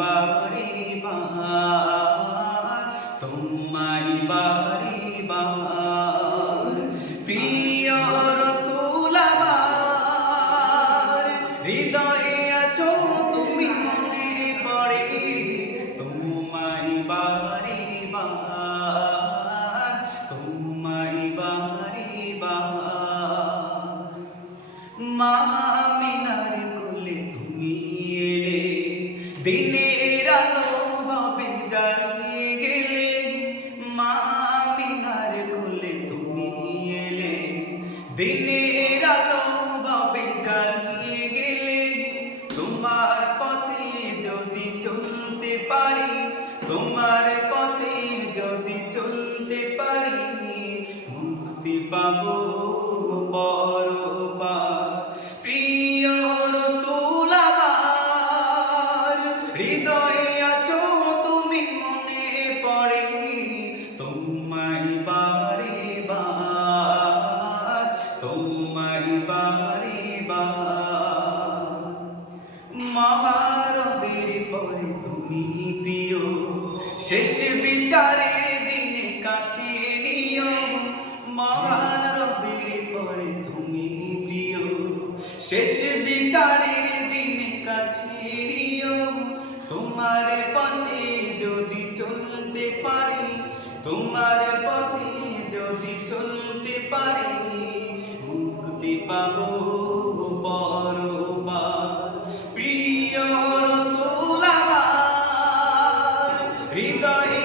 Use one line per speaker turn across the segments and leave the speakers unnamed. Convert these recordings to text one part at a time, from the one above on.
বারে বার তোমায় বারে বার প্রিয় রসুল আমার, হৃদয়ে আছো তুমি মনে পড়ে তোমায় বারে বার তোমায় বারে বার মা এলে দিনের আলো ভাবে জ্বালিয়ে গেলে, তোমার পথে যদি চলতে পারি, তোমার পথে যদি চলতে পারি, মুক্তি পাবো পরপার তোমায় বারে বার মহারবের পরে তুমি প্রিয় শেষ বিচারে দিনে কাছে নিও। মহান রবের পরে তুমি প্রিয় শেষ বিচারের দিনে কাছে নিও। তোমার পথে যদি চলতে পারি, তোমার পথে পাবো পরবার প্রিয় হৃদয়ে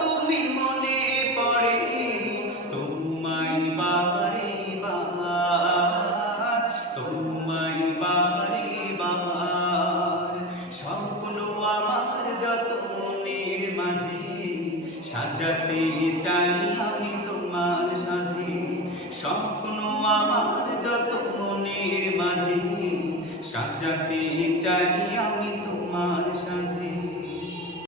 তুমি মনে পড়ে বারে বার স্বপ্ন আমার যত মনের মাঝে, সাজাতে চাই সাজাতে চাই আমি তোমার সাজে।